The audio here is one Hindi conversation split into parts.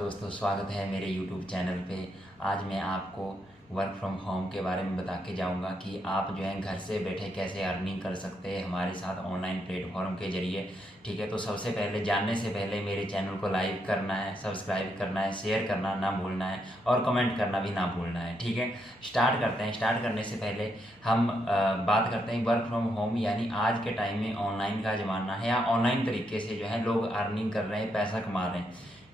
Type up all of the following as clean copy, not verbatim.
दोस्तों, स्वागत है मेरे YouTube चैनल पे। आज मैं आपको वर्क फ्रॉम होम के बारे में बता के जाऊंगा कि आप जो है घर से बैठे कैसे अर्निंग कर सकते हैं हमारे साथ ऑनलाइन प्लेटफॉर्म के ज़रिए। ठीक है, तो सबसे पहले जानने से पहले मेरे चैनल को लाइक करना है, सब्सक्राइब करना है, शेयर करना ना भूलना है और कमेंट करना भी ना भूलना है। ठीक है, स्टार्ट करते हैं। स्टार्ट करने से पहले हम बात करते हैं वर्क फ्रॉम होम, यानी आज के टाइम में ऑनलाइन का ज़माना है या ऑनलाइन तरीके से जो है लोग अर्निंग कर रहे हैं, पैसा कमा रहे हैं।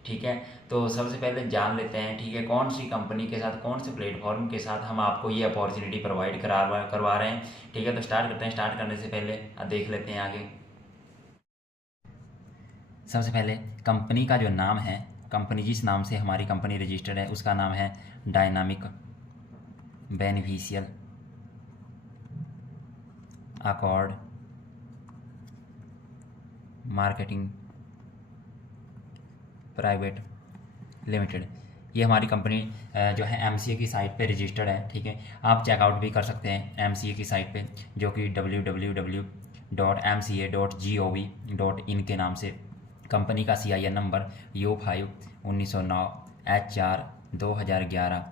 ठीक है, तो सबसे पहले जान लेते हैं, ठीक है, कौन सी कंपनी के साथ, कौन से प्लेटफॉर्म के साथ हम आपको ये अपॉर्चुनिटी प्रोवाइड करवा रहे हैं। ठीक है, तो स्टार्ट करते हैं। स्टार्ट करने से पहले देख लेते हैं आगे। सबसे पहले कंपनी का जो नाम है, कंपनी जिस नाम से हमारी कंपनी रजिस्टर्ड है उसका नाम है dynamic beneficial accord marketing private limited. ये हमारी कंपनी जो है MCA की साइट पे रजिस्टर्ड है। ठीक है, आप चेकआउट भी कर सकते हैं MCA की साइट पे, जो कि www.mca.gov.in के नाम से। कंपनी का CIN number U5/1909 HR/2011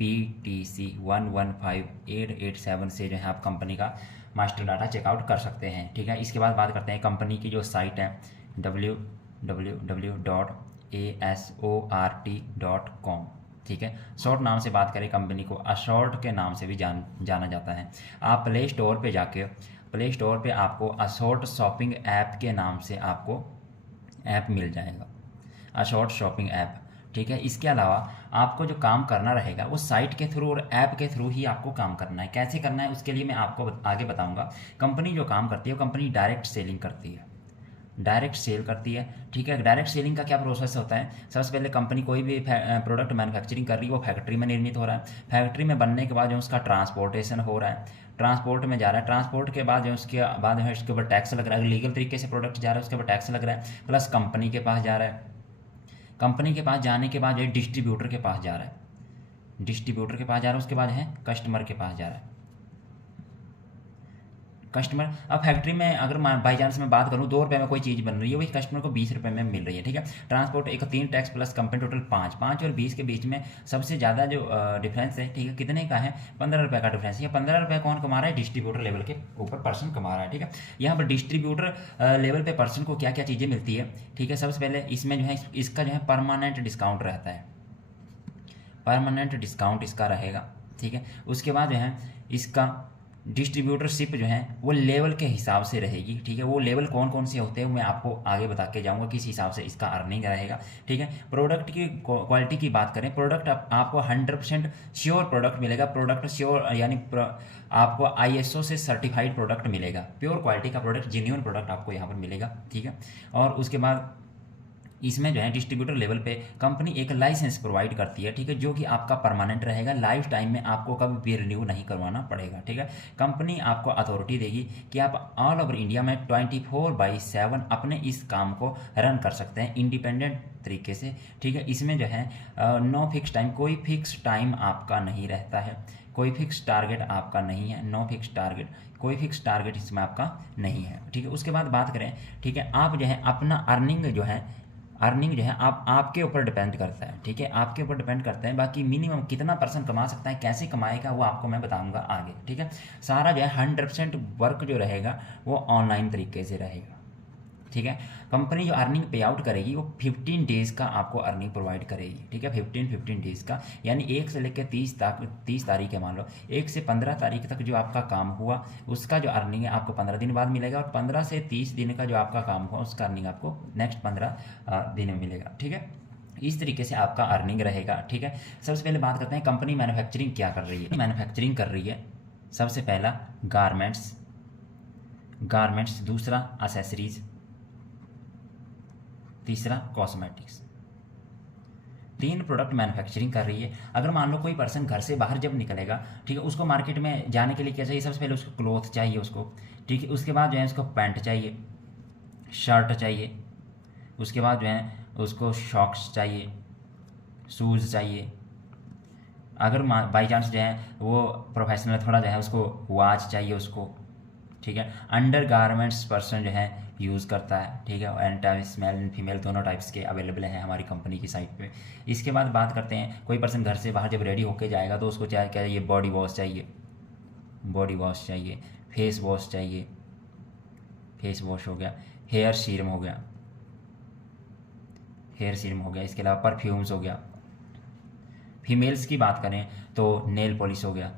PTC 115887 से जो है आप कंपनी का मास्टर डाटा चेकआउट कर सकते हैं। ठीक है, इसके बाद बात करते हैं कंपनी की जो साइट है www.asort.com। ठीक है, शॉर्ट नाम से बात करें कंपनी को असॉर्ट के नाम से भी जाना जाता है। आप प्ले स्टोर पे आपको असॉर्ट शॉपिंग ऐप के नाम से आपको ऐप मिल जाएगा, असॉर्ट शॉपिंग ऐप। ठीक है, इसके अलावा आपको जो काम करना रहेगा वो साइट के थ्रू और ऐप के थ्रू ही आपको काम करना है। कैसे करना है उसके लिए मैं आपको आगे बताऊंगा। कंपनी जो काम करती है वो कंपनी डायरेक्ट सेलिंग करती है, डायरेक्ट सेल करती है। ठीक है, डायरेक्ट सेलिंग का क्या प्रोसेस होता है? सबसे पहले कंपनी कोई भी प्रोडक्ट मैन्युफैक्चरिंग कर रही है, वो फैक्ट्री में निर्मित हो रहा है। फैक्ट्री में बनने के बाद जो उसका ट्रांसपोर्टेशन हो रहा है, ट्रांसपोर्ट में जा रहा है। ट्रांसपोर्ट के बाद जो उसके बाद है उसके ऊपर टैक्स लग रहा है। लीगल तरीके से प्रोडक्ट जा रहा है उसके ऊपर टैक्स लग रहा है, प्लस कंपनी के पास जा रहा है। कंपनी के पास जाने के बाद जो डिस्ट्रीब्यूटर के पास जा रहा है, डिस्ट्रीब्यूटर के पास जा रहा है, उसके बाद है कस्टमर के पास जा रहा है। कस्टमर अब फैक्ट्री में अगर बाई चांस मैं बात करूँ 2 रुपये में कोई चीज़ बन रही है, वही कस्टमर को 20 रुपये में मिल रही है। ठीक है, ट्रांसपोर्ट एक 3 टैक्स प्लस कंपनी टोटल 5 और 20 के बीच में सबसे ज़्यादा जो डिफरेंस है, ठीक है, कितने का है? 15 रुपये का डिफरेंस है। 15 रुपये कौन कमा रहा है? डिस्ट्रीब्यूटर लेवल के ऊपर पर्सन कमा रहा है। ठीक है, यहाँ पर डिस्ट्रीब्यूटर लेवल पे पर्सन को क्या क्या चीज़ें मिलती है? ठीक है, सबसे पहले इसमें जो है इसका जो है परमानेंट डिस्काउंट रहता है, परमानेंट डिस्काउंट इसका रहेगा। ठीक है, उसके बाद जो है इसका डिस्ट्रीब्यूटरशिप जो है वो लेवल के हिसाब से रहेगी। ठीक है, वो लेवल कौन कौन से होते हैं मैं आपको आगे बता के जाऊंगा किस हिसाब से इसका अर्निंग रहेगा। ठीक है, प्रोडक्ट की क्वालिटी की बात करें, प्रोडक्ट आपको 100% श्योर प्रोडक्ट मिलेगा। प्रोडक्ट श्योर यानी आपको ISO से सर्टिफाइड प्रोडक्ट मिलेगा, प्योर क्वालिटी का प्रोडक्ट, जेन्युइन प्रोडक्ट आपको यहाँ पर मिलेगा। ठीक है, और उसके बाद इसमें जो है डिस्ट्रीब्यूटर लेवल पे कंपनी एक लाइसेंस प्रोवाइड करती है। ठीक है, जो कि आपका परमानेंट रहेगा, लाइफ टाइम में आपको कभी भी रिन्यू नहीं करवाना पड़ेगा। ठीक है, कंपनी आपको अथॉरिटी देगी कि आप ऑल ओवर इंडिया में 24/7 अपने इस काम को रन कर सकते हैं इंडिपेंडेंट तरीके से। ठीक है, इसमें जो है नो फिक्स टाइम, कोई फिक्स टाइम आपका नहीं रहता है, कोई फिक्स टारगेट आपका नहीं है, नो फिक्स टारगेट, कोई फिक्स टारगेट इसमें आपका नहीं है। ठीक है, उसके बाद बात करें, ठीक है, आप जो है अपना अर्निंग जो है आप आपके ऊपर डिपेंड करता है। ठीक है, आपके ऊपर डिपेंड करता है। बाकी मिनिमम कितना % कमा सकता है, कैसे कमाएगा, वो आपको मैं बताऊंगा आगे। ठीक है, सारा जो है 100% वर्क जो रहेगा वो ऑनलाइन तरीके से रहेगा। ठीक है, कंपनी जो अर्निंग पे आउट करेगी वो 15 डेज़ का आपको अर्निंग प्रोवाइड करेगी। ठीक है, 15 डेज़ का, यानी 1 से लेकर 30 तारीख है, मान लो 1 से 15 तारीख तक जो आपका काम हुआ उसका जो अर्निंग है आपको 15 दिन बाद मिलेगा, और 15 से 30 दिन का जो आपका काम हुआ उसका अर्निंग आपको नेक्स्ट 15 दिन में मिलेगा। ठीक है, इस तरीके से आपका अर्निंग रहेगा। ठीक है, सबसे पहले बात करते हैं कंपनी मैन्युफैक्चरिंग क्या कर रही है। मैन्युफैक्चरिंग कर रही है सबसे पहला गारमेंट्स, दूसरा एसेसरीज, तीसरा कॉस्मेटिक्स। 3 प्रोडक्ट मैन्युफैक्चरिंग कर रही है। अगर मान लो कोई पर्सन घर से बाहर जब निकलेगा, ठीक है, उसको मार्केट में जाने के लिए क्या चाहिए? सबसे पहले उसको क्लोथ चाहिए उसको। ठीक है, उसके बाद जो है उसको पैंट चाहिए, शर्ट चाहिए, उसके बाद जो है उसको शॉक्स चाहिए, शूज़ चाहिए। अगर बाई चांस जो है वो प्रोफेशनल थोड़ा जो है उसको वॉच चाहिए उसको। ठीक है, अंडर गारमेंट्स पर्सन जो है यूज़ करता है, ठीक है। एंटी मेल एंड फीमेल दोनों टाइप्स के अवेलेबल हैं हमारी कंपनी की साइट पे। इसके बाद बात करते हैं, कोई पर्सन घर से बाहर जब रेडी होके जाएगा तो उसको क्या चाहिए, बॉडी वॉश चाहिए, बॉडी वॉश चाहिए, फेस वॉश चाहिए, फेस वॉश हो गया, हेयर सीरम हो गया, हेयर सीरम हो गया, इसके अलावा परफ्यूम्स हो गया। फीमेल्स की बात करें तो नेल पॉलिश हो गया,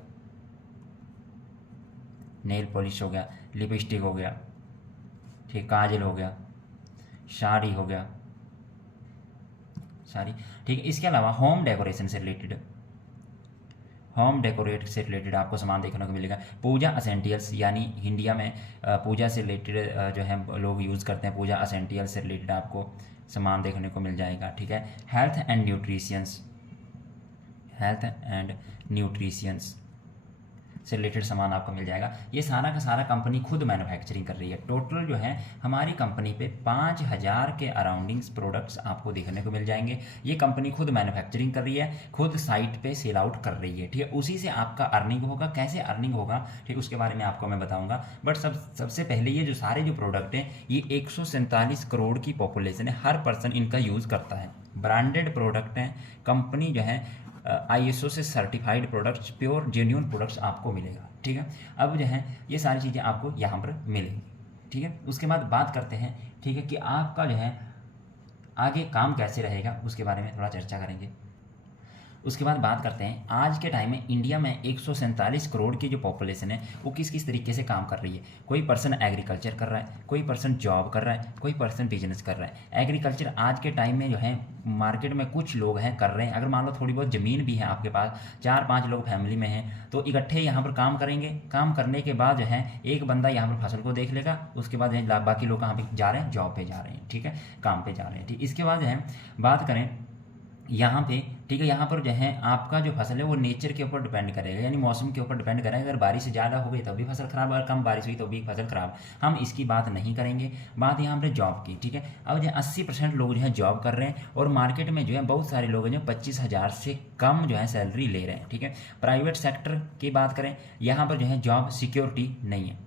नेल पॉलिश हो गया, लिपस्टिक हो गया, ठीक, काजल हो गया, साड़ी हो गया, साड़ी, ठीक है। इसके अलावा होम डेकोरेशन से रिलेटेड, होम डेकोरेट से रिलेटेड आपको सामान देखने को मिलेगा। पूजा असेंटियल्स, यानी इंडिया में पूजा से रिलेटेड जो है लोग यूज़ करते हैं, पूजा असेंटियल्स से रिलेटेड आपको सामान देखने को मिल जाएगा, ठीक है। हेल्थ एंड न्यूट्रिशियंस, हेल्थ एंड न्यूट्रिशियंस से रिलेटेड सामान आपको मिल जाएगा। ये सारा का सारा कंपनी खुद मैन्युफैक्चरिंग कर रही है। टोटल जो है हमारी कंपनी पे 5000 के अराउंडिंग्स प्रोडक्ट्स आपको देखने को मिल जाएंगे। ये कंपनी खुद मैन्युफैक्चरिंग कर रही है, खुद साइट पे सेल आउट कर रही है, ठीक है। उसी से आपका अर्निंग होगा। कैसे अर्निंग होगा, ठीक, उसके बारे में आपको मैं बताऊंगा। बट सबसे पहले ये जो सारे जो प्रोडक्ट हैं, ये 147 करोड़ की पॉपुलेशन है, हर पर्सन इनका यूज़ करता है। ब्रांडेड प्रोडक्ट हैं, कंपनी जो है ISO से certified products, pure genuine products आपको मिलेगा, ठीक है। अब जो है ये सारी चीज़ें आपको यहाँ पर मिलेंगी, ठीक है। उसके बाद बात करते हैं, ठीक है, कि आपका जो है आगे काम कैसे रहेगा, उसके बारे में थोड़ा चर्चा करेंगे। उसके बाद बात करते हैं आज के टाइम में इंडिया में 147 करोड़ की जो पॉपुलेशन है वो किस किस तरीके से काम कर रही है। कोई पर्सन एग्रीकल्चर कर रहा है, कोई पर्सन जॉब कर रहा है, कोई पर्सन बिजनेस कर रहा है। एग्रीकल्चर आज के टाइम में जो है मार्केट में कुछ लोग हैं कर रहे हैं। अगर मान लो थोड़ी बहुत ज़मीन भी है आपके पास, 4-5 लोग फैमिली में हैं, तो इकट्ठे यहाँ पर काम करेंगे। काम करने के बाद जो है एक बंदा यहाँ पर फसल को देख लेगा, उसके बाद जो है बाकी लोग कहाँ पे जा रहे हैं, जॉब पे जा रहे हैं, ठीक है, काम पे जा रहे हैं, ठीक। इसके बाद जो है बात करें यहाँ पे, ठीक है, यहाँ पर जो है आपका जो फसल है वो नेचर के ऊपर डिपेंड करेगा, यानी मौसम के ऊपर डिपेंड करेगा। अगर बारिश ज़्यादा हो गई तो भी फसल खराब, अगर कम बारिश हुई तो भी फसल खराब। हम इसकी बात नहीं करेंगे। बात यहाँ पर जॉब की, ठीक है। अब जो है 80% लोग जो है जॉब कर रहे हैं और मार्केट में जो है बहुत सारे लोग जो 25,000 से कम जो है सैलरी ले रहे हैं, ठीक है। प्राइवेट सेक्टर की बात करें, यहाँ पर जो है जॉब सिक्योरिटी नहीं है,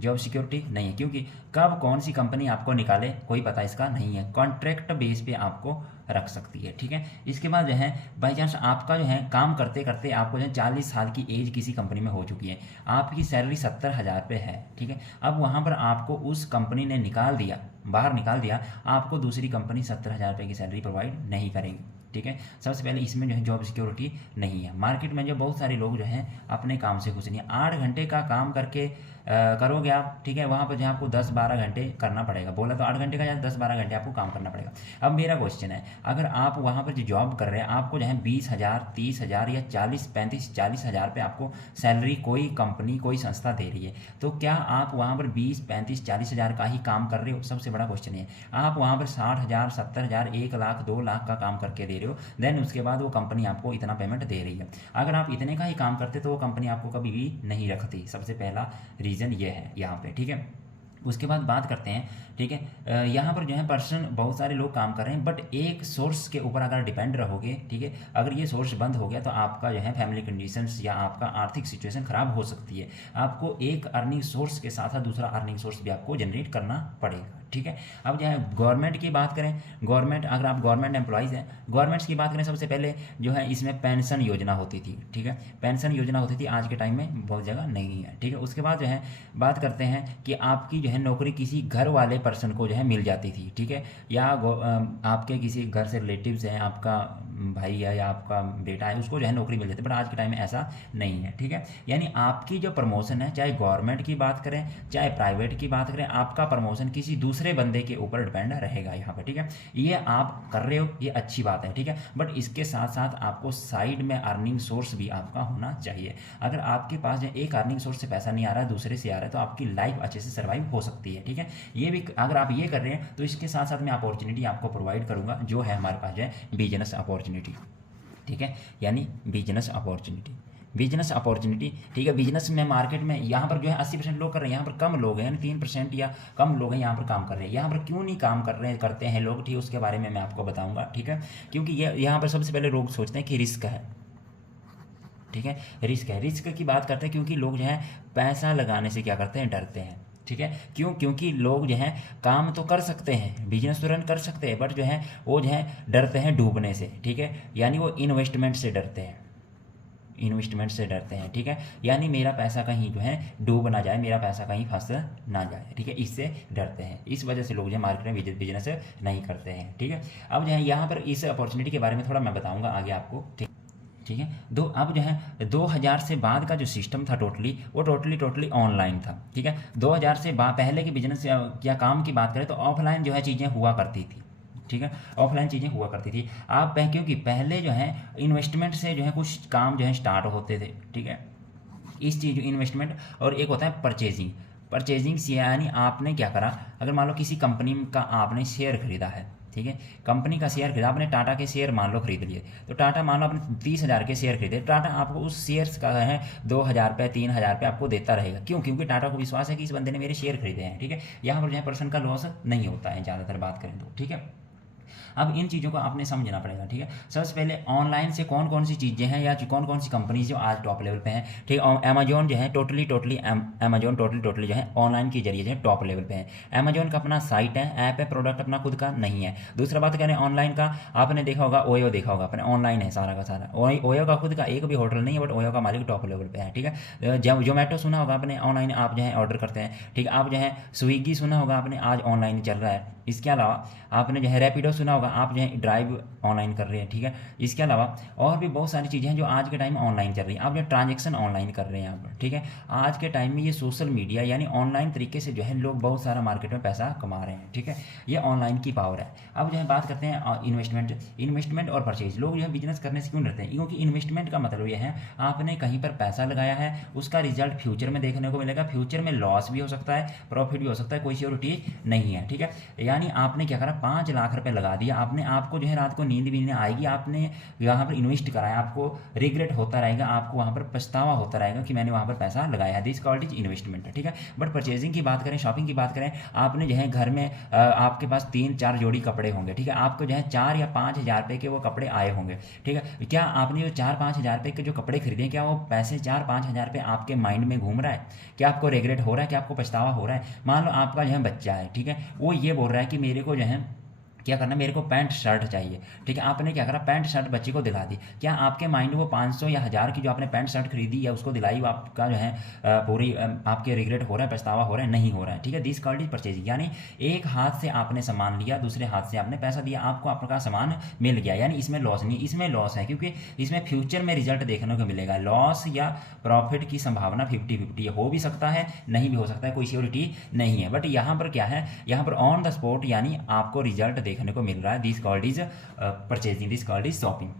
जॉब सिक्योरिटी नहीं है, क्योंकि कब कौन सी कंपनी आपको निकाले कोई पता इसका नहीं है। कॉन्ट्रैक्ट बेस पे आपको रख सकती है, ठीक है। इसके बाद जो है बाई चांस आपका जो है काम करते करते आपको जो है 40 साल की एज किसी कंपनी में हो चुकी है, आपकी सैलरी 70,000 रुपये है, ठीक है। अब वहाँ पर आपको उस कंपनी ने निकाल दिया, बाहर निकाल दिया, आपको दूसरी कंपनी 70,000 रुपये की सैलरी प्रोवाइड नहीं करेंगी, ठीक है। सबसे पहले इसमें जो है जॉब सिक्योरिटी नहीं है। मार्केट में जो बहुत सारे लोग जो हैं अपने काम से खुश नहीं है। 8 घंटे का काम करके करोगे आप, ठीक है, वहाँ पर जो है आपको 10-12 घंटे करना पड़ेगा। बोला तो 8 घंटे का या 10-12 घंटे आपको काम करना पड़ेगा। अब मेरा क्वेश्चन है, अगर आप वहाँ पर जो जॉब कर रहे हैं आपको जो है 20,000, 30,000 या 40,000 रुपये आपको सैलरी कोई कंपनी कोई संस्था दे रही है, तो क्या आप वहाँ पर 20, 35, 40,000 का ही काम कर रहे हो? सबसे बड़ा क्वेश्चन है। आप वहाँ पर 60,000, 70,000, 1 लाख, 2 लाख का काम करके दे रहे हो, देन उसके बाद वो कंपनी आपको इतना पेमेंट दे रही है। अगर आप इतने का ही काम करते तो वो कंपनी आपको कभी भी नहीं रखती। सबसे पहला रीज़न ये है यहाँ पे, ठीक है। उसके बाद बात करते हैं, ठीक है, यहाँ पर जो है पर्सन बहुत सारे लोग काम कर रहे हैं, बट एक सोर्स के ऊपर अगर डिपेंड रहोगे, ठीक है, अगर ये सोर्स बंद हो गया तो आपका जो है फैमिली कंडीशंस या आपका आर्थिक सिचुएशन खराब हो सकती है। आपको एक अर्निंग सोर्स के साथ साथ दूसरा अर्निंग सोर्स भी आपको जनरेट करना पड़ेगा, ठीक है। अब जो है गवर्नमेंट की बात करें, गवर्नमेंट, अगर आप गवर्नमेंट एम्प्लॉइज़ हैं, गवर्नमेंट्स की बात करें, सबसे पहले जो है इसमें पेंशन योजना होती थी, ठीक है, पेंशन योजना होती थी, आज के टाइम में बहुत जगह नहीं है, ठीक है। उसके बाद जो है बात करते हैं कि आपकी जो है नौकरी किसी घर वाले पर्सन को जो है मिल जाती थी, ठीक है, या आपके किसी घर से रिलेटिव्स हैं, आपका भाई है या आपका बेटा है, उसको जो है नौकरी मिल जाती है। बट आज के टाइम में ऐसा नहीं है, ठीक है। यानी आपकी जो प्रमोशन है, चाहे गवर्नमेंट की बात करें चाहे प्राइवेट की बात करें, आपका प्रमोशन किसी दूसरे बंदे के ऊपर डिपेंड रहेगा यहाँ पर, ठीक है। ये आप कर रहे हो, ये अच्छी बात है, ठीक है। बट इसके साथ साथ आपको साइड में अर्निंग सोर्स भी आपका होना चाहिए। अगर आपके पास जो एक अर्निंग सोर्स से पैसा नहीं आ रहा है, दूसरे से आ रहा है, तो आपकी लाइफ अच्छे से सर्वाइव हो सकती है, ठीक है। ये भी अगर आप ये कर रहे हैं तो इसके साथ साथ मैं अपॉर्चुनिटी आपको प्रोवाइड करूँगा, जो है हमारे पास जो है बिजनेस अपॉर्चुनिटी, ठीक है, यानी बिजनेस अपॉर्चुनिटी, बिजनेस अपॉर्चुनिटी, ठीक है। बिजनेस में मार्केट में यहाँ पर जो है 80% लोग कर रहे हैं, यहाँ पर कम लोग हैं, यानी 3% या कम लोग हैं यहाँ पर काम कर रहे हैं। यहाँ पर क्यों नहीं काम कर रहे हैं, करते हैं लोग, ठीक है, उसके बारे में मैं आपको बताऊँगा, ठीक है। क्योंकि ये यहाँ पर सबसे पहले लोग सोचते हैं कि रिस्क है, ठीक है, रिस्क है। रिस्क की बात करते हैं क्योंकि लोग जो है पैसा लगाने से क्या करते हैं, डरते हैं। ठीक है, क्यों? क्योंकि लोग जो हैं काम तो कर सकते हैं, बिजनेस तो रन कर सकते हैं, बट जो है वो जो है डरते हैं डूबने से, ठीक है, यानी वो इन्वेस्टमेंट से डरते हैं, इन्वेस्टमेंट से डरते हैं, ठीक है, यानी मेरा पैसा कहीं जो है डूब ना जाए, मेरा पैसा कहीं फंस ना जाए, ठीक है, इससे डरते हैं। इस वजह से लोग जो है मार्केट में बिजनेस नहीं करते हैं, ठीक है। अब जो है यहाँ पर इस अपॉर्चुनिटी के बारे में थोड़ा मैं बताऊँगा आगे आपको, ठीक है। अब जो है 2000 से बाद का जो सिस्टम था टोटली, वो टोटली ऑनलाइन था, ठीक है। 2000 से पहले के बिजनेस या काम की बात करें तो ऑफलाइन जो है चीज़ें हुआ करती थी, ठीक है, ऑफलाइन चीज़ें हुआ करती थी। आप क्योंकि पहले जो है इन्वेस्टमेंट से जो है कुछ काम जो है स्टार्ट होते थे, ठीक है, इस चीज़ इन्वेस्टमेंट, और एक होता है परचेजिंग। परचेजिंग से यानी आपने क्या करा, अगर मान लो किसी कंपनी का आपने शेयर खरीदा है, ठीक है, कंपनी का शेयर खरीदा आपने, टाटा के शेयर मान लो खरीद लिए, तो टाटा मान लो आपने 30,000 के शेयर खरीदे, टाटा आपको उस शेयर्स का है 2,000 रुपये 3,000 रुपये आपको देता रहेगा। क्यों? क्योंकि टाटा को विश्वास है कि इस बंदे ने मेरे शेयर खरीदे हैं, ठीक है। यहाँ पर जो है परसेंट का लॉस नहीं होता है ज़्यादातर बात करें तो, ठीक है। अब इन चीज़ों को आपने समझना पड़ेगा, ठीक है। सबसे पहले ऑनलाइन से कौन कौन सी चीज़ें हैं या कौन कौन सी कंपनीज जो आज टॉप लेवल पे हैं, ठीक है। अमेजोन जो है अमेजोन टोटली जो है ऑनलाइन के जरिए जो है टॉप लेवल पे है। अमेजोन का अपना साइट है, ऐप है, प्रोडक्ट अपना खुद का नहीं है। दूसरा बात करें ऑनलाइन का, आपने देखा होगा ओयो देखा होगा, अपने ऑनलाइन है सारा का सारा। ओयो का खुद का एक भी होटल नहीं है, बट ओयो का मालिक टॉप लेवल पे है, ठीक है। जोमेटो सुना होगा आपने, ऑनलाइन आप जो है ऑर्डर करते हैं, ठीक है। आप जो है स्विगी सुना होगा आपने, आज ऑनलाइन चल रहा है। इसके अलावा आपने जो है रैपिडो सुना होगा, आप जो है ड्राइव ऑनलाइन कर रहे हैं, ठीक है। इसके अलावा और भी बहुत सारी चीज़ें हैं जो आज के टाइम में ऑनलाइन चल रही हैं। आप जो ट्रांजेक्शन ऑनलाइन कर रहे हैं यहाँ पर, ठीक है। आज के टाइम में ये सोशल मीडिया यानी ऑनलाइन तरीके से जो है लोग बहुत सारा मार्केट में पैसा कमा रहे हैं, ठीक है। ये ऑनलाइन की पावर है। अब जो है बात करते हैं इन्वेस्टमेंट और परचेज। लोग जो है बिजनेस करने से क्यों डरते हैं? क्योंकि इन्वेस्टमेंट का मतलब ये है आपने कहीं पर पैसा लगाया है, उसका रिजल्ट फ्यूचर में देखने को मिलेगा। फ्यूचर में लॉस भी हो सकता है, प्रॉफिट भी हो सकता है, कोई श्योरिटी नहीं है, ठीक है। यानी आपने क्या करा, 5 लाख रुपए लगा दिया आपने, आपको जो है रात को नींद भी नहीं आएगी, आपने यहाँ पर इन्वेस्ट कराया, आपको रिग्रेट होता रहेगा, आपको वहाँ पर पछतावा होता रहेगा कि मैंने वहाँ पर पैसा लगाया है। दिस कॉल्ड इज इन्वेस्टमेंट, ठीक है। बट परचेजिंग की बात करें, शॉपिंग की बात करें, आपने जो है घर में आपके पास 3-4 जोड़ी कपड़े होंगे, ठीक है। आपको जो है 4 या 5 हज़ार रुपये के वो कपड़े आए होंगे, ठीक है। क्या आपने जो 4-5 हज़ार रुपये के जो कपड़े खरीदे, क्या वो पैसे 4-5 हज़ार रुपये आपके माइंड में घूम रहा है? क्या आपको रिग्रेट हो रहा है? क्या आपको पछतावा हो रहा है? मान लो आपका जो है बच्चा है, ठीक है, वो ये बोल रहा है कि मेरे को जो है क्या करना, मेरे को पैंट शर्ट चाहिए, ठीक है। आपने क्या करा, पैंट शर्ट बच्चे को दिला दी। क्या आपके माइंड वो 500 या 1000 की जो आपने पैंट शर्ट खरीदी या उसको दिलाई, वो आपका जो है पूरी आपके रिग्रेट हो रहा है, पछतावा हो रहा है? नहीं हो रहा है, ठीक है। दिस कॉल्ड इज परचेजिंग, यानी एक हाथ से आपने सामान लिया, दूसरे हाथ से आपने पैसा दिया, आपको आपका सामान मिल गया, यानी इसमें लॉस नहीं। इसमें लॉस है क्योंकि इसमें फ्यूचर में रिजल्ट देखने को मिलेगा। लॉस या प्रॉफिट की संभावना 50-50 हो भी सकता है, नहीं भी हो सकता है, कोई श्योरिटी नहीं है। बट यहाँ पर क्या है, यहाँ पर ऑन द स्पॉट यानी आपको रिजल्ट देखने को मिल रहा है। This called is purchasing, this called is shopping,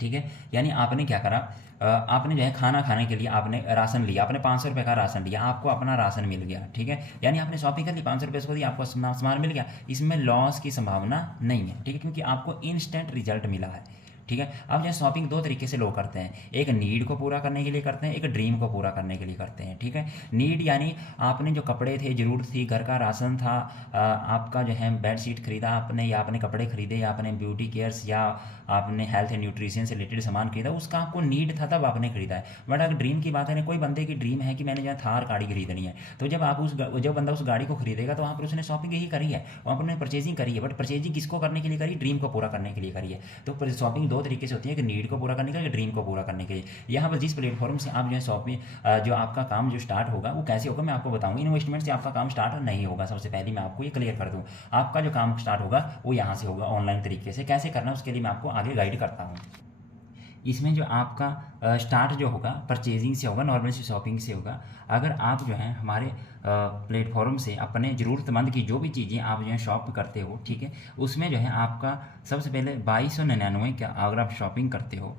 ठीक है। यानी आपने क्या करा, आपने जो है खाना खाने के लिए आपने राशन लिया, आपने 500 रुपये का राशन लिया, आपको अपना राशन मिल गया, ठीक है। यानी आपने शॉपिंग कर ली, 500 रुपये उसको दिया, आपको सामान मिल गया। इसमें लॉस की संभावना नहीं है, ठीक है, क्योंकि आपको इंस्टेंट रिजल्ट मिला है, ठीक है। अब जो शॉपिंग 2 तरीके से लोग करते हैं, एक नीड को पूरा करने के लिए करते हैं, एक ड्रीम को पूरा करने के लिए करते हैं, ठीक है। नीड यानी आपने जो कपड़े थे, ज़रूरत थी, घर का राशन था, आपका जो है बेडशीट खरीदा आपने, या आपने कपड़े खरीदे, या आपने ब्यूटी केयर्स या आपने हेल्थ एंड न्यूट्रिशन से रिलेटेड सामान खरीदा, उसका आपको नीड था तब आपने खरीदा है। बट अगर ड्रीम की बात करें, कोई बंदे की ड्रीम है कि मैंने जो है थार गाड़ी खरीदनी है, तो जब आप जब बंदा उस गाड़ी को खरीदेगा तो वहाँ पर उसने शॉपिंग यही करी है, वहाँ पर उसने परचेजिंग करी है। बट परचेजिंग किसको करने के लिए करी? ड्रीम को पूरा करने के लिए करी है। तो शॉपिंग 2 तरीके से होती है, कि नीड को पूरा करने के लिए, ड्रीम को पूरा करने के लिए। यहाँ पर जिस प्लेटफॉर्म से आप जो है शॉपिंग जो आपका काम जो स्टार्ट होगा वो कैसे होगा मैं आपको बताऊंगा। इन्वेस्टमेंट से आपका काम स्टार्ट नहीं होगा, सबसे पहले मैं आपको ये क्लियर कर दूँ। आपका जो काम स्टार्ट होगा वो यहाँ से होगा, ऑनलाइन तरीके से। कैसे करना उसके लिए मैं आपको आगे गाइड करता हूँ। इसमें जो आपका स्टार्ट जो होगा परचेजिंग से होगा, नॉर्मल से शॉपिंग से होगा। अगर आप जो है हमारे प्लेटफॉर्म से अपने ज़रूरतमंद की जो भी चीज़ें आप जो है शॉप करते हो, ठीक है, उसमें जो है आपका सबसे पहले 2299 का अगर आप शॉपिंग करते हो,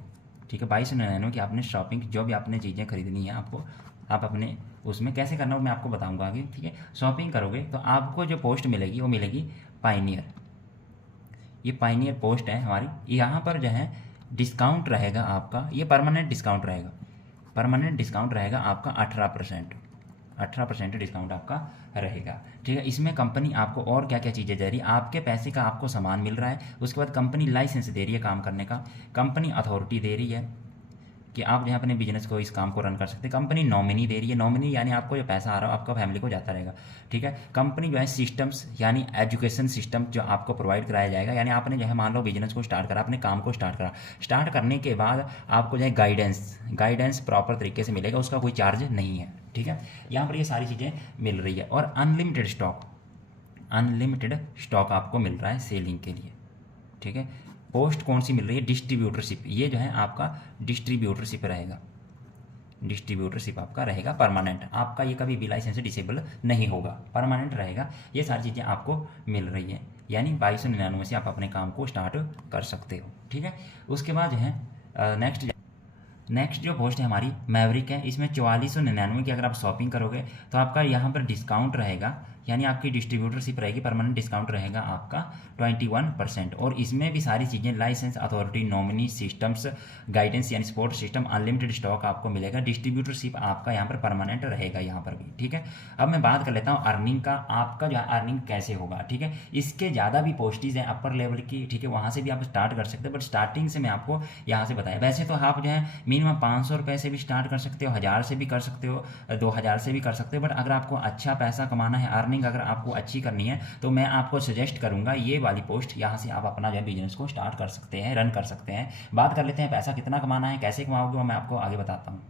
ठीक है, 2299 की आपने शॉपिंग जो भी आपने चीज़ें खरीदनी है आपको, आप अपने उसमें कैसे करना हो मैं आपको बताऊंगा आगे, ठीक है। शॉपिंग करोगे तो आपको जो पोस्ट मिलेगी वो मिलेगी पायनियर। ये पायनियर पोस्ट है हमारी। यहाँ पर जो है डिस्काउंट रहेगा आपका, ये परमानेंट डिस्काउंट रहेगा, परमानेंट डिस्काउंट रहेगा आपका 18% डिस्काउंट आपका रहेगा, ठीक है। इसमें कंपनी आपको और क्या क्या चीज़ें दे रही है, आपके पैसे का आपको सामान मिल रहा है, उसके बाद कंपनी लाइसेंस दे रही है काम करने का, कंपनी अथॉरिटी दे रही है, कि आप जो है अपने बिजनेस को, इस काम को रन कर सकते हैं। कंपनी नॉमिनी दे रही है, नॉमिनी यानी आपको जो पैसा आ रहा हो आपका फैमिली को जाता रहेगा, ठीक है। कंपनी जो है सिस्टम्स यानी एजुकेशन सिस्टम जो आपको प्रोवाइड कराया जाएगा, यानी आपने जो है मान लो बिजनेस को स्टार्ट करा, अपने काम को स्टार्ट करा, स्टार्ट करने के बाद आपको जो है गाइडेंस प्रॉपर तरीके से मिलेगा, उसका कोई चार्ज नहीं है, ठीक है। यहाँ पर ये सारी चीज़ें मिल रही है। और अनलिमिटेड स्टॉक आपको मिल रहा है सेलिंग के लिए, ठीक है। पोस्ट कौन सी मिल रही है? डिस्ट्रीब्यूटरशिप, ये जो है आपका डिस्ट्रीब्यूटरशिप रहेगा, डिस्ट्रीब्यूटरशिप आपका रहेगा परमानेंट, आपका ये कभी भी लाइसेंस डिसेबल नहीं होगा, परमानेंट रहेगा। ये सारी चीज़ें आपको मिल रही है, यानी 2299 से आप अपने काम को स्टार्ट कर सकते हो, ठीक है। उसके बाद जो है नेक्स्ट जो पोस्ट है हमारी मैवरिक है, इसमें 4499 की अगर आप शॉपिंग करोगे तो आपका यहाँ पर डिस्काउंट रहेगा, यानी आपकी डिस्ट्रीब्यूटरशिप रहेगी, परमानेंट डिस्काउंट रहेगा आपका 21%। और इसमें भी सारी चीज़ें license authority, nominee, systems, guidance यानी सपोर्ट सिस्टम, अनलिमिटेड स्टॉक आपको मिलेगा, डिस्ट्रीब्यूटरशिप आपका यहाँ पर परमानेंट रहेगा यहाँ पर भी, ठीक है। अब मैं बात कर लेता हूँ अर्निंग का, आपका जो है अर्निंग कैसे होगा, ठीक है। इसके ज़्यादा भी पोस्टेज हैं अपर लेवल की, ठीक है, वहाँ से भी आप स्टार्ट कर सकते हैं, बट स्टार्टिंग से मैं आपको यहाँ से बताया। वैसे तो आप जो है मिनिमम 500 रुपये से भी स्टार्ट कर सकते हो, 1000 से भी कर सकते हो, 2000 से भी कर सकते हो, बट अगर आपको अच्छा पैसा कमाना है, अर्निंग अगर आपको अच्छी करनी है, तो मैं आपको सजेस्ट करूंगा ये वाली पोस्ट, यहाँ से आप अपना जो है बिजनेस को स्टार्ट कर सकते हैं, रन कर सकते हैं। बात कर लेते हैं पैसा कितना कमाना है, कैसे कमाओगे, वो मैं आपको आगे बताता हूँ।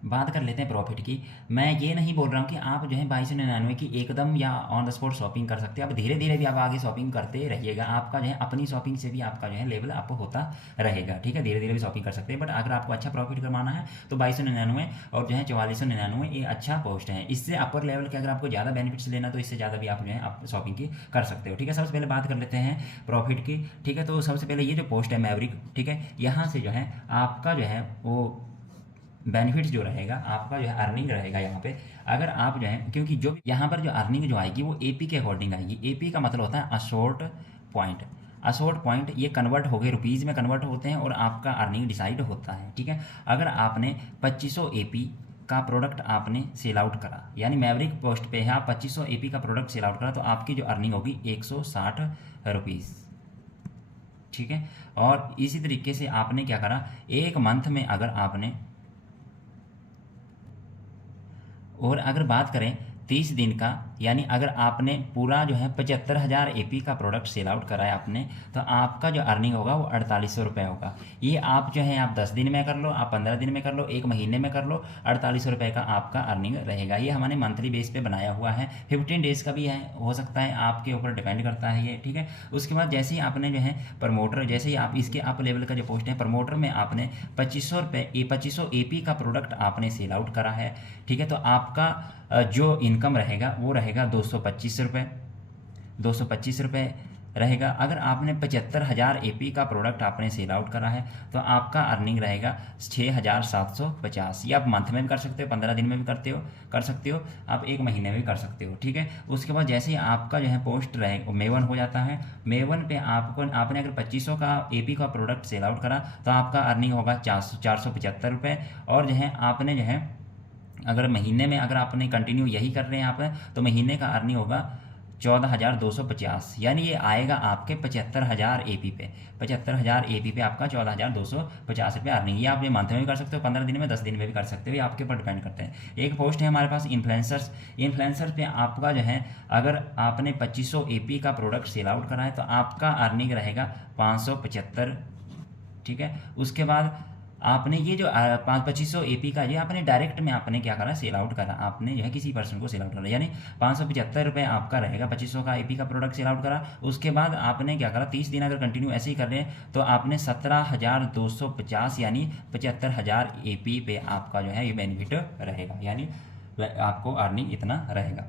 बात कर लेते हैं प्रॉफिट की। मैं ये नहीं बोल रहा हूँ कि आप जो है 2299 की एकदम या ऑन द स्पॉट शॉपिंग कर सकते हैं, आप धीरे धीरे भी आप आगे शॉपिंग करते रहिएगा, आपका जो है अपनी शॉपिंग से भी आपका जो है लेवल अप होता रहेगा, ठीक है। धीरे धीरे भी शॉपिंग कर सकते हैं, बट अगर आपको अच्छा प्रॉफिट कमाना है तो 2299 और जो है 4499 ये अच्छा पोस्ट है। इससे अपर लेवल के अगर आपको ज़्यादा बेनिफिट्स लेना तो इससे ज़्यादा भी आप जो है आप शॉपिंग की कर सकते हो, ठीक है। सबसे पहले बात कर लेते हैं प्रॉफिट की, ठीक है। तो सबसे पहले ये जो पोस्ट है मैवरिक, ठीक है, यहाँ से जो है आपका जो है वो बेनिफिट्स जो रहेगा, आपका जो है अर्निंग रहेगा यहाँ पे। अगर आप जो है, क्योंकि जो यहाँ पर जो अर्निंग जो आएगी वो एपी के अकॉर्डिंग आएगी। एपी का मतलब होता है अशोर्ट पॉइंट, अशोर्ट पॉइंट ये कन्वर्ट हो गए, रुपीज़ में कन्वर्ट होते हैं और आपका अर्निंग डिसाइड होता है, ठीक है। अगर आपने 2500 एपी का प्रोडक्ट आपने सेल आउट करा, यानी मैवरिक पोस्ट पे है आप 2500 एपी का प्रोडक्ट सेल आउट करा, तो आपकी जो अर्निंग होगी 160 रुपीज़, ठीक है। और इसी तरीके से आपने क्या करा, एक मंथ में अगर आपने, और अगर बात करें 30 दिन का, यानी अगर आपने पूरा जो है 75,000 एपी का प्रोडक्ट सेल आउट कराया आपने, तो आपका जो अर्निंग होगा वो 4800 रुपये होगा। ये आप जो है आप 10 दिन में कर लो, आप 15 दिन में कर लो, एक महीने में कर लो, 4800 रुपये का आपका अर्निंग रहेगा। ये हमने मंथली बेस पे बनाया हुआ है, 15 डेज़ का भी है, हो सकता है, आपके ऊपर डिपेंड करता है ये, ठीक है। उसके बाद जैसे ही आपने जो है प्रमोटर, जैसे ही आप इसके अप लेवल का जो पोस्ट है प्रमोटर में आपने 2500 एपी का प्रोडक्ट आपने सेल आउट करा है, ठीक है, तो आपका जो इनकम रहेगा वो रहेगा 225 रुपये, 225 रुपये रहेगा। अगर आपने 75,000 एपी का प्रोडक्ट आपने सेल आउट करा है तो आपका अर्निंग रहेगा 6,750। ये आप मंथ में भी कर सकते हो, 15 दिन में भी कर सकते हो, आप एक महीने में भी कर सकते हो, ठीक है। उसके बाद जैसे ही आपका जो है पोस्ट रहे मेवन हो जाता है, मेवन पे आपने अगर 2500 का एपी का प्रोडक्ट सेल आउट करा तो आपका अर्निंग होगा 475 रुपये। और जो है आपने जो है अगर महीने में अगर आपने कंटिन्यू यही कर रहे हैं आप, तो महीने का अर्निंग होगा 14,250, यानी ये आएगा आपके 75,000 एपी पे, 75,000 एपी पे आपका 14,250 रुपये अर्निंग। ये आप ये मंथ में भी कर सकते हो, 15 दिन में, 10 दिन में भी कर सकते हो, ये आपके ऊपर डिपेंड करते हैं। एक पोस्ट है हमारे पास इन्फ्लुएंसर्स पे आपका जो है अगर आपने 2500 एपी का प्रोडक्ट सेल आउट करा है तो आपका अर्निंग रहेगा 575, ठीक है। उसके बाद आपने ये जो 2500 एपी का ये आपने डायरेक्ट में आपने क्या करा, सेल आउट करा, आपने जो है किसी पर्सन को सेल आउट करा, यानी 575 रुपये आपका रहेगा, 2500 का एपी का प्रोडक्ट सेल आउट करा। उसके बाद आपने क्या करा, 30 दिन अगर कंटिन्यू ऐसे ही कर रहे हैं तो आपने 17,250 यानी 75,000 एपी पे आपका जो है ये बेनिफिट रहेगा, यानी आपको अर्निंग इतना रहेगा।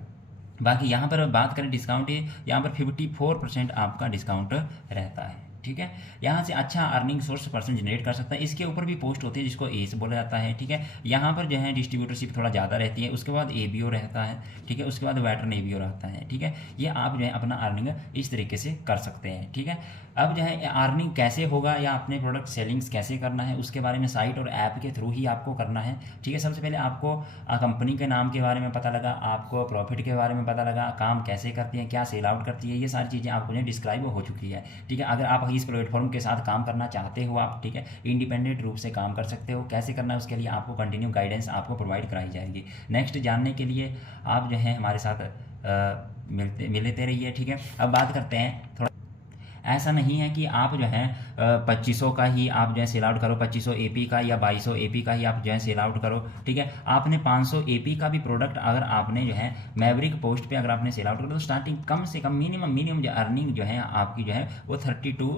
बाकी यहाँ पर बात करें डिस्काउंट, यहाँ पर 54% आपका डिस्काउंट रहता है, ठीक है। यहाँ से अच्छा अर्निंग सोर्स पर्सन जनरेट कर सकता है। इसके ऊपर भी पोस्ट होती है जिसको एस बोला जाता है, ठीक है। यहाँ पर जो है डिस्ट्रीब्यूटरशिप थोड़ा ज़्यादा रहती है, उसके बाद एबीओ रहता है, ठीक है, उसके बाद वेटरन एबीओ रहता है, ठीक है। ये आप जो है अपना अर्निंग इस तरीके से कर सकते हैं, ठीक है। अब जो है अर्निंग कैसे होगा या अपने प्रोडक्ट सेलिंग्स कैसे करना है उसके बारे में साइट और ऐप के थ्रू ही आपको करना है, ठीक है। सबसे पहले आपको कंपनी के नाम के बारे में पता लगा, आपको प्रॉफिट के बारे में पता लगा, काम कैसे करती है, क्या सेल आउट करती है, ये सारी चीज़ें आपको जो डिस्क्राइब हो चुकी है, ठीक है। अगर आप आप इस प्लेटफॉर्म के साथ काम करना चाहते हो आप, ठीक है, इंडिपेंडेंट रूप से काम कर सकते हो। कैसे करना है उसके लिए आपको कंटिन्यू गाइडेंस आपको प्रोवाइड कराई जाएगी। नेक्स्ट जानने के लिए आप जो है हमारे साथ मिलते रहिए, ठीक है। अब बात करते हैं थोड़ा, ऐसा नहीं है कि आप जो है 2500 का ही आप जो है सेल आउट करो, 2500 एपी का या 2200 एपी का ही आप जो है सेल आउट करो, ठीक है। आपने 500 एपी का भी प्रोडक्ट अगर आपने जो है मैवरिक पोस्ट पे अगर आपने सेल आउट करो तो स्टार्टिंग कम से कम मिनिमम जो अर्निंग जो है आपकी जो है वो 32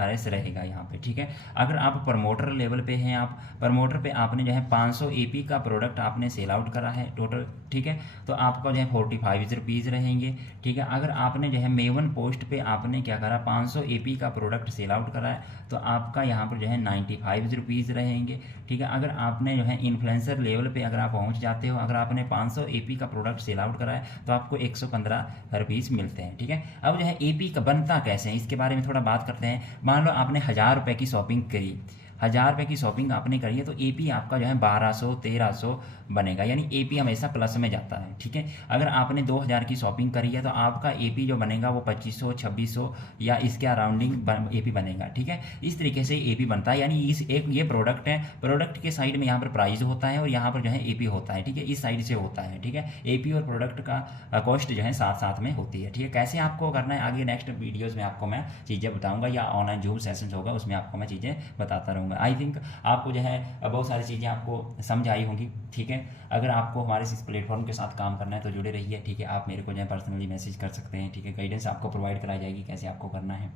RS रहेगा यहाँ पे, ठीक है। अगर आप प्रमोटर लेवल पे हैं, आप प्रमोटर पे आपने जो है 500 एपी का प्रोडक्ट आपने सेल आउट करा है टोटल, ठीक है, तो आपका जो है 45 रुपीज़ रहेंगे, ठीक है। अगर आपने जो है मेवन पोस्ट पे आपने क्या करा 500 एपी का प्रोडक्ट सेल आउट करा है तो आपका यहाँ पर जो है 95 रुपीज़ रहेंगे, ठीक है। अगर आपने जो है इन्फ्लुएंसर लेवल पे अगर आप पहुँच जाते हो, अगर आपने 500 एपी का प्रोडक्ट सेल आउट करा है तो आपको 115 रुपीज़ मिलते हैं, ठीक है। अब जो है एपी का बनता कैसे है इसके बारे में थोड़ा बात करते हैं। मान लो आपने 1000 रुपये की शॉपिंग करी, 1000 रुपये की शॉपिंग आपने करी है तो एपी आपका जो है 1200 1300 बनेगा, यानी एपी हमेशा प्लस में जाता है, ठीक है। अगर आपने 2000 की शॉपिंग करी है तो आपका एपी जो बनेगा वो 2500 2600 या इसके अराउंडिंग एपी बनेगा, ठीक है। इस तरीके से एपी बनता है, यानी इस एक ये प्रोडक्ट है, प्रोडक्ट के साइड में यहाँ पर प्राइस होता है और यहाँ पर जो है एपी होता है, ठीक है, इस साइड से होता है, ठीक है। एपी और प्रोडक्ट का कॉस्ट जो है साथ साथ में होती है, ठीक है। कैसे आपको करना है आगे नेक्स्ट वीडियोज़ में आपको मैं चीज़ें बताऊँगा, या ऑनलाइन जूम सेशंस होगा उसमें आपको मैं चीज़ें बताता रहूँगा। आई थिंक आपको जो है बहुत सारी चीज़ें आपको समझ आई होंगी, ठीक है। अगर आपको हमारे इस प्लेटफॉर्म के साथ काम करना है तो जुड़े रहिए, ठीक है। आप मेरे को जो है पर्सनली मैसेज कर सकते हैं, ठीक है। गाइडेंस आपको प्रोवाइड कराई जाएगी कैसे आपको करना है,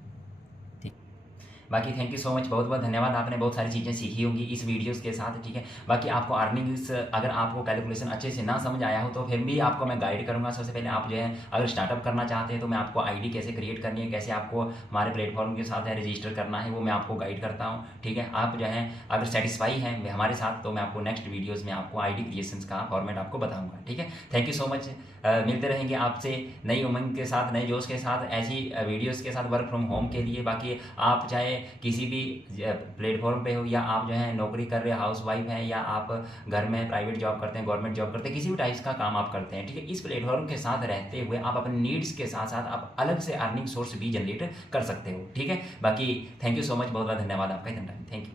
ठीक। बाकी थैंक यू सो मच, बहुत बहुत धन्यवाद। आपने बहुत सारी चीज़ें सीखी होंगी इस वीडियोस के साथ, ठीक है। बाकी आपको अर्निंग्स अगर आपको कैलकुलेशन अच्छे से ना समझ आया हो तो फिर भी आपको मैं गाइड करूंगा। सबसे पहले आप जो है अगर स्टार्टअप करना चाहते हैं तो मैं आपको आईडी कैसे क्रिएट करनी है, कैसे आपको हमारे प्लेटफॉर्म के साथ रजिस्टर करना है, वो मैं आपको गाइड करता हूँ, ठीक है। आप जो है अगर सेटिस्फाई हैं हमारे साथ तो मैं आपको नेक्स्ट वीडियोज़ में आपको आईडी क्रिएशन का फॉर्मेट आपको बताऊँगा, ठीक है। Thank you so much. मिलते रहेंगे आपसे नई उमंग के साथ, नए जोश के साथ, ऐसी वीडियोज़ के साथ वर्क फ्रॉम होम के लिए। बाकी आप चाहे किसी भी प्लेटफॉर्म पे हो, या आप जो है नौकरी कर रहे हाउस वाइफ हैं, या आप घर में प्राइवेट जॉब करते हैं, गवर्नमेंट जॉब करते हैं, किसी भी टाइप्स का काम आप करते हैं, ठीक है। इस प्लेटफॉर्म के साथ रहते हुए आप अपने नीड्स के साथ साथ आप अलग से अर्निंग सोर्स भी जनरेट कर सकते हो, ठीक है। बाकी थैंक यू सो मच, बहुत बहुत धन्यवाद आपका इतना टाइम, थैंक यू।